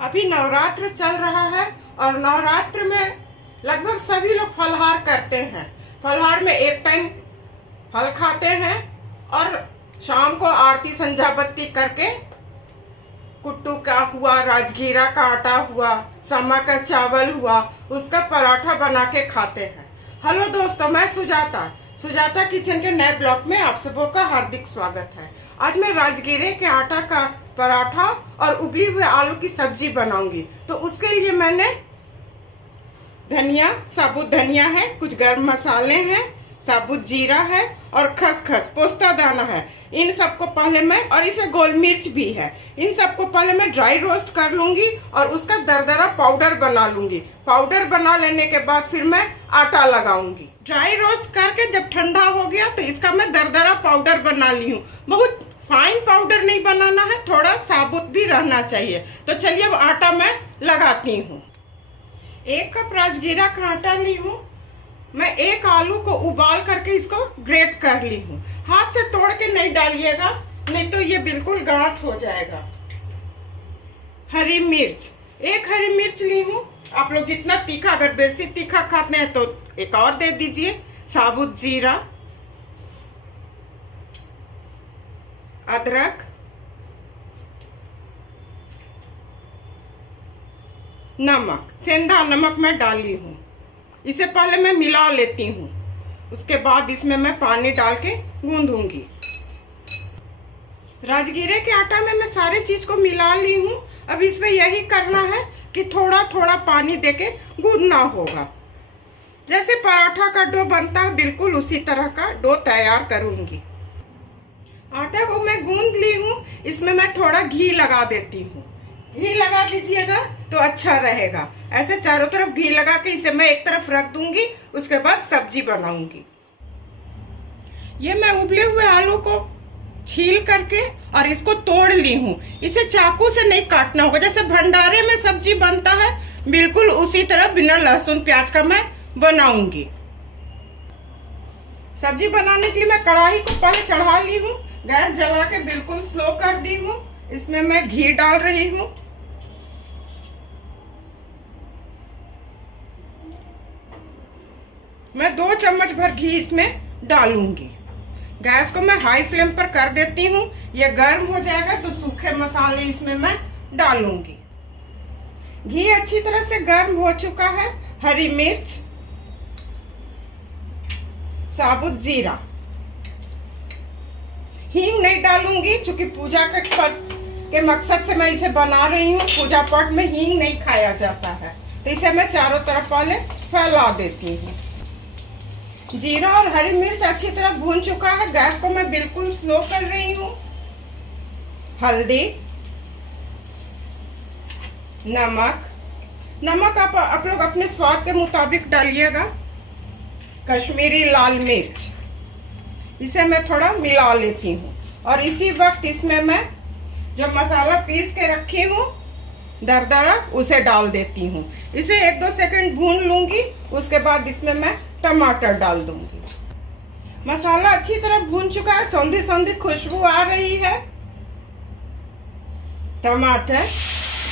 अभी नवरात्र चल रहा है और नवरात्र में लगभग सभी लोग फलहार करते हैं। फलहार में एक टाइम फल खाते हैं और शाम को आरती संध्या बत्ती करके कुट्टू का हुआ, राजगीरा का आटा हुआ, समा का चावल हुआ, उसका पराठा बना के खाते हैं। हेलो दोस्तों, मैं सुजाता किचन के नए ब्लॉग में आप सबों का हार्दिक स्वागत है। आज मैं राजगीरे के आटा का पराठा और उबली हुए आलू की सब्जी बनाऊंगी। तो उसके लिए मैंने धनिया, साबुत धनिया है, कुछ गर्म मसाले हैं, साबुत जीरा है और खसखस, पोस्ता दाना है। इन सबको पहले मैं, और इसमें गोल मिर्च भी है, इन सबको पहले मैं ड्राई रोस्ट कर लूंगी और उसका दरदरा पाउडर बना लूंगी। पाउडर बना लेने के बाद फिर मैं आटा लगाऊंगी। ड्राई रोस्ट करके जब ठंडा हो गया तो इसका मैं दरदरा पाउडर बना ली हूँ। बहुत फाइन पाउडर नहीं बनाना है, थोड़ा साबुत भी रहना चाहिए। तो चलिए अब आटा मैं लगाती हूँ। 1 कप राजगीरा का आटा ली हूँ। मैं एक आलू को उबाल करके इसको ग्रेट कर ली हूँ। हाथ से तोड़ के नहीं डालिएगा, नहीं तो ये बिल्कुल गांठ हो जाएगा। हरी मिर्च, 1 हरी मिर्च ली हूँ। आप लोग जितना तीखा, अगर बेसी तीखा खाते हैं तो एक और दे दीजिए। साबुत जीरा, अदरक, नमक, सेंधा नमक मैं डाली हूँ। इसे पहले मैं मिला लेती हूँ, उसके बाद इसमें मैं पानी डाल के गूंदूंगी। राजगीरे के आटा में मैं सारे चीज को मिला ली हूँ। अब इसमें यही करना है कि थोड़ा थोड़ा पानी देके गूंदना होगा। जैसे पराठा का डो बनता है बिल्कुल उसी तरह का डो तैयार करूंगी। आटा को मैं गूंद ली हूँ। इसमें मैं थोड़ा घी लगा देती हूँ। घी लगा दीजिएगा तो अच्छा रहेगा। ऐसे चारों तरफ घी लगा के इसे मैं एक तरफ रख दूंगी। उसके बाद सब्जी बनाऊंगी। ये मैं उबले हुए आलू को छील करके और इसको तोड़ ली हूँ। इसे चाकू से नहीं काटना होगा। जैसे भंडारे में सब्जी बनता है बिल्कुल उसी तरह बिना लहसुन प्याज का मैं बनाऊंगी। सब्जी बनाने के लिए मैं कढ़ाई को पहले चढ़ा ली हूँ। गैस जला के बिल्कुल स्लो कर दी हूँ। इसमें मैं घी डाल रही हूँ। मैं 2 चम्मच भर घी इसमें डालूंगी। गैस को मैं हाई फ्लेम पर कर देती हूँ। ये गर्म हो जाएगा तो सूखे मसाले इसमें मैं डालूंगी। घी अच्छी तरह से गर्म हो चुका है। हरी मिर्च, साबुत जीरा, हींग नहीं डालूंगी क्योंकि पूजा के मकसद से मैं इसे बना रही हूँ। पूजा पाठ में हींग नहीं खाया जाता है, तो इसे मैं चारों तरफ पहले फैला देती हूँ। जीरा और हरी मिर्च अच्छी तरह भून चुका है। गैस को मैं बिल्कुल स्लो कर रही हूँ। हल्दी, नमक आप लोग अपने स्वाद के मुताबिक डालिएगा। कश्मीरी लाल मिर्च, इसे मैं थोड़ा मिला लेती हूँ। और इसी वक्त इसमें मैं जो मसाला पीस के रखी हूँ दरदरा, उसे डाल देती हूँ। इसे 1-2 सेकंड भून लूंगी। उसके बाद इसमें मैं टमाटर डाल दूंगी। मसाला अच्छी तरह भून चुका है। सौंधी सौंधी खुशबू आ रही है। टमाटर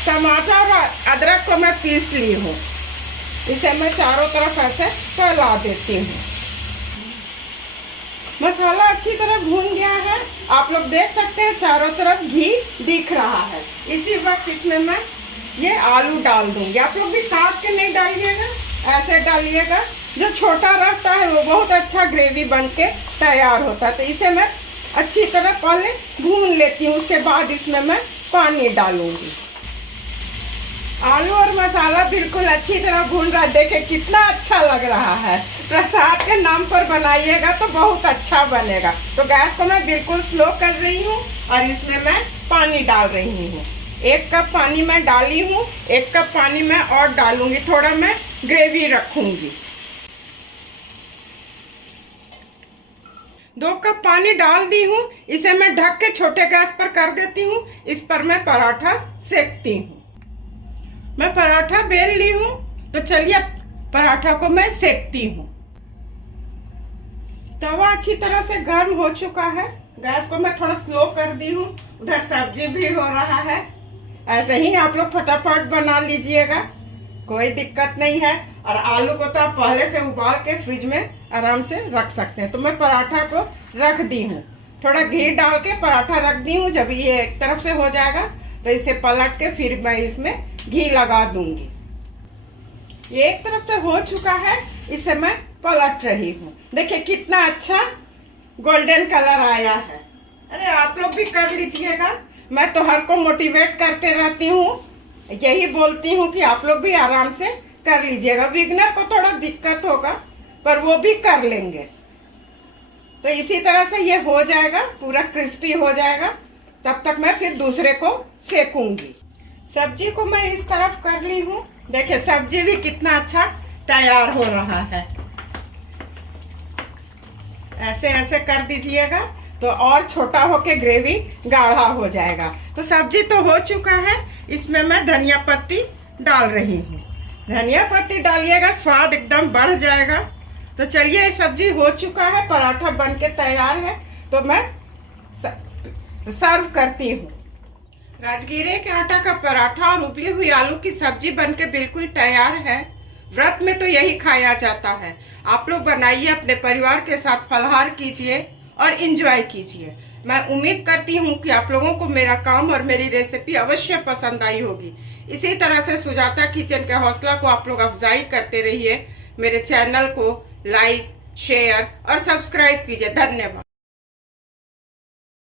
और अदरक को मैं पीस ली हूँ। इसे मैं चारों तरफ ऐसे फैला देती हूँ। मसाला अच्छी तरह भून गया है। आप लोग देख सकते हैं चारों तरफ घी दिख रहा है। इसी वक्त इसमें मैं ये आलू डाल दूंगी। आप लोग भी काट के नहीं डालिएगा, ऐसे डालिएगा। जो छोटा रहता है वो बहुत अच्छा ग्रेवी बन के तैयार होता है। तो इसे मैं अच्छी तरह पहले भून लेती हूँ। उसके बाद इसमें मैं पानी डालूंगी। आलू और मसाला बिल्कुल अच्छी तरह भून रहा है। देखे कितना अच्छा लग रहा है। प्रसाद के नाम पर बनाइएगा तो बहुत अच्छा बनेगा। तो गैस को मैं बिल्कुल स्लो कर रही हूँ और इसमें मैं पानी डाल रही हूँ। 1 कप पानी मैं डाली हूँ। 1 कप पानी मैं और डालूंगी। थोड़ा मैं ग्रेवी रखूंगी। 2 कप पानी डाल दी हूँ। इसे मैं ढक के छोटे गैस पर कर देती हूँ। इस पर मैं पराठा सेकती हूँ। मैं पराठा बेल ली हूँ। तो चलिए पराठा को मैं सेकती हूँ। तवा अच्छी तरह से गर्म हो चुका है। गैस को मैं थोड़ा स्लो कर दी हूँ। उधर सब्जी भी हो रहा है। ऐसे ही आप लोग फटाफट बना लीजिएगा, कोई दिक्कत नहीं है। और आलू को तो आप पहले से उबाल के फ्रिज में आराम से रख सकते हैं। तो मैं पराठा को रख दी हूँ, थोड़ा घी डाल के पराठा रख दी हूँ। जब ये एक तरफ से हो जाएगा तो इसे पलट के फिर मैं इसमें घी लगा दूंगी। ये एक तरफ से हो चुका है, इसे मैं पलट रही हूँ। देखिए कितना अच्छा गोल्डन कलर आया है। अरे आप लोग भी कर लीजिएगा, मैं तो हर को मोटिवेट करते रहती हूँ, यही बोलती हूँ कि आप लोग भी आराम से कर लीजिएगा। बिगनर को थोड़ा दिक्कत होगा पर वो भी कर लेंगे। तो इसी तरह से ये हो जाएगा, पूरा क्रिस्पी हो जाएगा। तब तक मैं फिर दूसरे को सेकूंगी। सब्जी को मैं इस तरफ कर ली हूँ। देखिए सब्जी भी कितना अच्छा तैयार हो रहा है। ऐसे ऐसे कर दीजिएगा तो और छोटा होके ग्रेवी गाढ़ा हो जाएगा। तो सब्जी तो हो चुका है, इसमें मैं धनिया पत्ती डाल रही हूँ। धनिया पत्ती डालिएगा, स्वाद एकदम बढ़ जाएगा। तो चलिए ये सब्जी हो चुका है, पराठा बन के तैयार है। तो मैं सर्व करती हूँ। राजगीरे के आटा का पराठा और उबली हुई आलू की सब्जी बनके बिल्कुल तैयार है। व्रत में तो यही खाया जाता है। आप लोग बनाइए, अपने परिवार के साथ फलाहार कीजिए और एंजॉय कीजिए। मैं उम्मीद करती हूँ कि आप लोगों को मेरा काम और मेरी रेसिपी अवश्य पसंद आई होगी। इसी तरह से सुजाता किचन के हौसला को आप लोग अफजाई करते रहिए। मेरे चैनल को लाइक, शेयर और सब्सक्राइब कीजिए। धन्यवाद।